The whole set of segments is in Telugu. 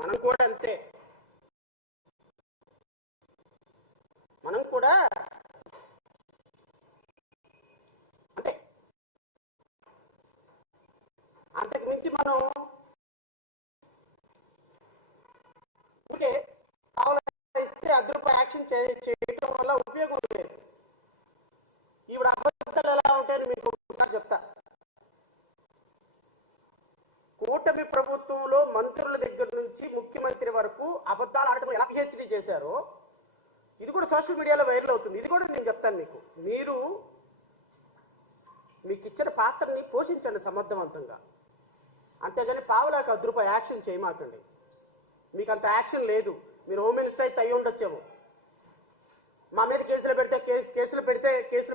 మనం కూడా అంతే. మనం కూడా అంతే. అంతకు మించి మనం ఊరికే ఇస్తే అదృప యాక్షన్ చేయడం వల్ల ఉపయోగం లేదు. ఈవిడ అబద్ధాలు ఎలా ఉంటాయని మీకు ఒకసారి చెప్తా. కూటమి ప్రభుత్వంలో మంత్రుల దగ్గర నుంచి ముఖ్యమంత్రి వరకు అబద్ధాలు ఆడటం ఎలా పిహెచ్డీ చేశారో ఇది కూడా సోషల్ మీడియాలో వైరల్ అవుతుంది. ఇది కూడా నేను చెప్తాను మీకు. మీరు మీకు ఇచ్చిన పాత్రని పోషించండి సమర్థవంతంగా, అంతేగాని పావులాకి ₹1 యాక్షన్ చేయమాకండి. మీకు అంత యాక్షన్ లేదు. మీరు హోమ్ మినిస్టర్ అయితే అయ్యి ఉండొచ్చేమో. మా మీద కేసులు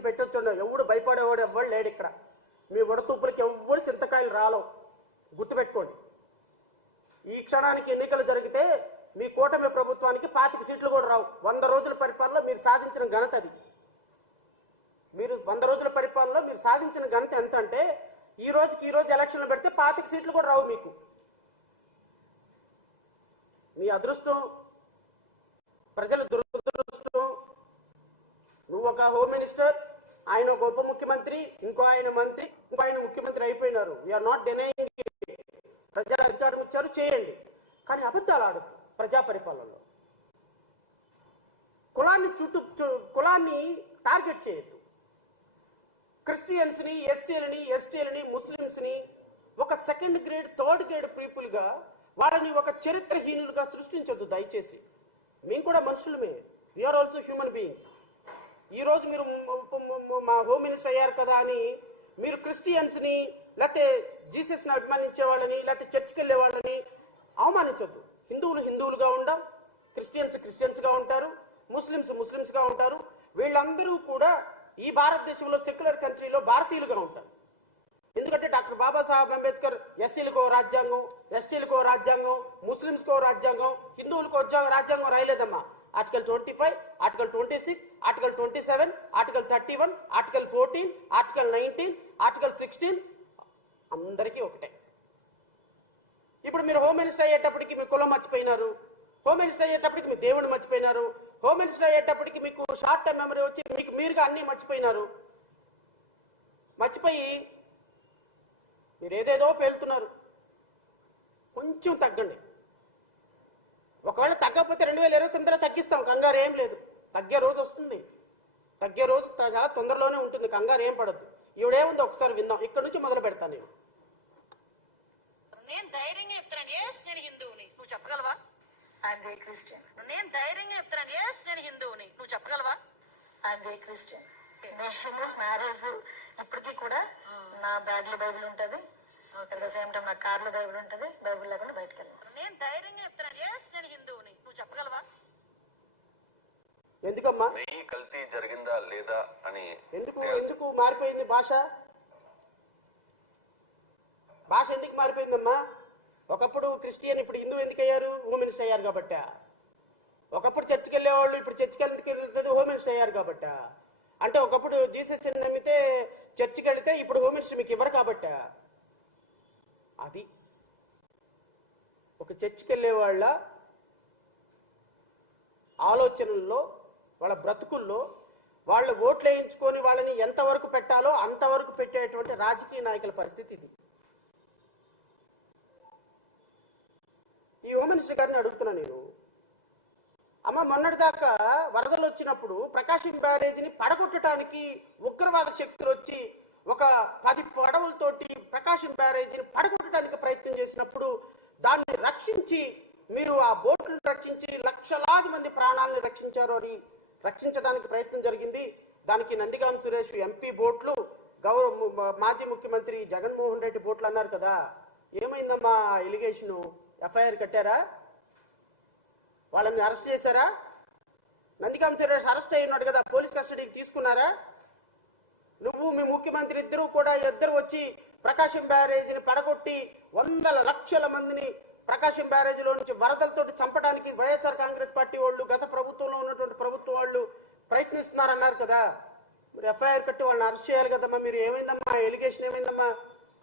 పెట్టొచ్చు. ఎవడు భయపడేవాడు ఎవ్వడు లేడు ఇక్కడ. మీ వడతూపులకి ఎవ్వరు చింతకాయలు రాలో గుర్తుపెట్టుకోండి. ఈ క్షణానికి ఎన్నికలు జరిగితే మీ కూటమి ప్రభుత్వానికి 25 సీట్లు కూడా రావు. 100 రోజుల పరిపాలనలో మీరు సాధించిన ఘనత అది. మీరు 100 రోజుల పరిపాలనలో మీరు సాధించిన ఘనత ఎంత అంటే ఈ రోజు ఎలక్షన్లు పెడితే 25 సీట్లు కూడా రావు మీకు. మీ అదృష్టం, ప్రజల దురదృష్టం. నువ్వు ఒక హోమ్ మినిస్టర్, ఆయన ఒక ఉప ముఖ్యమంత్రి, ఇంకో ఆయన మంత్రి, ఇంకో ఆయన ముఖ్యమంత్రి అయిపోయినారు. We are not denying. ప్రజల అధికారం ఇచ్చారు, చేయండి. కానీ అబద్ధాలు ఆడద్దు ప్రజా పరిపాలనలో. కులాన్ని టార్గెట్ చేయొద్దు. క్రిస్టియన్స్ని, ఎస్సీలని, ఎస్టీలని, ముస్లిమ్స్ని ఒక సెకండ్ గ్రేడ్, థర్డ్ గ్రేడ్ పీపుల్గా వాళ్ళని ఒక చరిత్రహీనులుగా సృష్టించొద్దు దయచేసి. మేము కూడా మనుషులమే. We are also human beings. ఈరోజు మీరు మా హోమ్ మినిస్టర్ అయ్యారు కదా అని మీరు క్రిస్టియన్స్ని, లేకపోతే జీసస్ని అభిమానించే వాళ్ళని, లేకపోతే చర్చికి వెళ్ళే వాళ్ళని అవమానించొద్దు. హిందువులుగా ఉండం, క్రిస్టియన్స్గా ఉంటారు, ముస్లిమ్స్గా ఉంటారు. వీళ్ళందరూ కూడా ఈ భారతదేశంలో సెక్యులర్ కంట్రీలో భారతీయులుగా ఉంటారు. ఎందుకంటే డాక్టర్ బాబాసాహెబ్ అంబేద్కర్ ఎస్సీలకో రాజ్యాంగం, ఎస్టీలకో రాజ్యాంగం, ముస్లిమ్స్కో రాజ్యాంగం, హిందువులకో రాజ్యాంగం రాయలేదమ్మా. Article 25, article 26, article 27, article 31, article 14, article 19, article 16 అందరికీ ఒకటే. ఇప్పుడు మీరు హోమ్ మినిస్టర్ అయ్యేటప్పటికి మీ కులం మర్చిపోయినారు, హోమ్ మినిస్టర్ అయ్యేటప్పటికి మీ దేవుడిని మర్చిపోయినారు, హోమ్ మినిస్టర్ అయ్యేటప్పటికి మీకు షార్ట్ టర్మ్ మెమరీ వచ్చి మీకు మీరుగా అన్నీ మర్చిపోయినారు. మర్చిపోయి మీరు ఏదేదో పేలుతున్నారు. కొంచెం తగ్గండి. ఒకవేళ తగ్గకపోతే 2029లో తగ్గిస్తాం, కంగారు ఏం లేదు. తగ్గే రోజు వస్తుంది. తగ్గే రోజు చాలా తొందరలోనే ఉంటుంది, కంగారు ఏం పడద్దు. ఈవిడేముంది ఒకసారి విందాం. ఇక్కడ నుంచి మొదలు పెడతాను నేను. నేను ధైర్యంగా చెప్తాను, ఎస్ నేను హిందువుని, నువ్వు చెప్పగలవా? I'm very Christian. నేను ధైర్యంగా చెప్తాను, ఎస్ నేను హిందువుని, నువ్వు చెప్పగలవా? I'm very Christian. నేను మ్యారేజ్ ఇప్పటికీ కూడా నా బ్యాగ్ లో బైబిల్ ఉంటుంది, సేమ్ టైం నా కార్ లో బైబిల్ ఉంటుంది. బైబిల్ లేకుండా బయటకు వెళ్ళాను. నేను ధైర్యంగా చెప్తాను, ఎస్ నేను హిందువుని, నువ్వు చెప్పగలవా? ఎందుకమ్మా కల్తీ జరిగిందా లేదా అని ఎందుకు మారిపోయింది భాష ఎందుకు మారిపోయిందమ్మా? ఒకప్పుడు క్రిస్టియన్, ఇప్పుడు హిందూ ఎందుకు అయ్యారు? హోమ్ మినిస్టర్ అయ్యారు కాబట్ట. ఒకప్పుడు చర్చికి వెళ్ళేవాళ్ళు, ఇప్పుడు చర్చికి వెళ్ళలేదు, హోమ్ మినిస్టర్ అయ్యారు కాబట్ట. అంటే ఒకప్పుడు జీసస్ నమ్మితే చర్చికి వెళితే ఇప్పుడు హోమ్ మినిస్టర్ మీకు ఇవ్వరు కాబట్ట. అది ఒక చర్చికి వెళ్ళే వాళ్ళ ఆలోచనల్లో, వాళ్ళ బ్రతుకుల్లో వాళ్ళు ఓట్లు వేయించుకొని వాళ్ళని ఎంతవరకు పెట్టాలో అంతవరకు పెట్టేటువంటి రాజకీయ నాయకుల పరిస్థితి ఇది. ఈ హోమ్ మినిస్టర్ గారిని అడుగుతున్నా నేను, అమ్మ మొన్నటిదాకా వరదలు వచ్చినప్పుడు ప్రకాశం బ్యారేజీని పడగొట్టడానికి ఉగ్రవాద శక్తులు వచ్చి ఒక 10 పడవలతోటి ప్రకాశం బ్యారేజీని పడగొట్టడానికి ప్రయత్నం చేసినప్పుడు దాన్ని రక్షించి, మీరు ఆ బోట్లను రక్షించి లక్షలాది మంది ప్రాణాలను రక్షించారు అని రక్షించడానికి ప్రయత్నం జరిగింది. దానికి నందిగాం సురేష్ ఎంపీ బోట్లు, మాజీ ముఖ్యమంత్రి జగన్మోహన్ రెడ్డి బోట్లు అన్నారు కదా. ఏమైందమ్మా ఎలిగేషను? ఎఫ్ఐఆర్ కట్టారా? వాళ్ళని అరెస్ట్ చేశారా? నందిగాం సురేష్ అరెస్ట్ అయి ఉన్నాడు కదా, పోలీస్ కస్టడీకి తీసుకున్నారా? నువ్వు మీ ముఖ్యమంత్రి ఇద్దరు వచ్చి ప్రకాశం బ్యారేజీని పడగొట్టి వందల లక్షల మందిని ప్రకాశం బ్యారేజీలో నుంచి వరదలతో చంపడానికి వైఎస్ఆర్ కాంగ్రెస్ పార్టీ వాళ్ళు, గత ప్రభుత్వంలో ఉన్నటువంటి ప్రభుత్వం వాళ్ళు ప్రయత్నిస్తున్నారన్నారు కదా. మరి ఎఫ్ఐఆర్ కట్టి వాళ్ళని అరెస్ట్ చేయాలి కదమ్మా. మీరు ఏమైందమ్మా ఎలిగేషన్? ఏమైందమ్మా?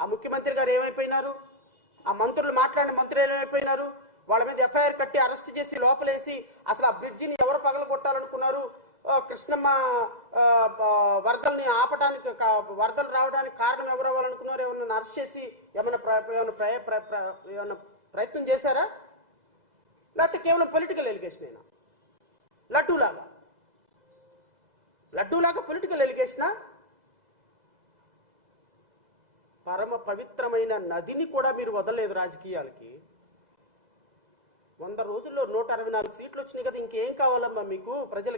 ఆ ముఖ్యమంత్రి గారు ఏమైపోయినారు? ఆ మంత్రులు మాట్లాడిన మంత్రులు ఏమైపోయినారు? వాళ్ళ మీద ఎఫ్ఐఆర్ కట్టి అరెస్ట్ చేసి లోపలేసి అసలు ఆ బ్రిడ్జిని ఎవరు పగలగొట్టాలనుకున్నారు, కృష్ణమ్మ వరదల్ని ఆపడానికి, వరదలు రావడానికి కారణం ఎవరు అవ్వాలనుకున్నారు, ఏమన్నా అరెస్ట్ చేసి ఏమన్నా ప్రయత్నం చేశారా? లేకపోతే కేవలం పొలిటికల్ ఎలిగేషన్ అయినా? లడ్డూలాగా పొలిటికల్ ఎలిగేషనా? పరమ పవిత్రమైన నదిని కూడా మీరు వదలలేదు రాజకీయాలకి. 100 రోజుల్లో 164 సీట్లు వచ్చినాయి కదా, ఇంకేం కావాలమ్మా మీకు ప్రజలకి?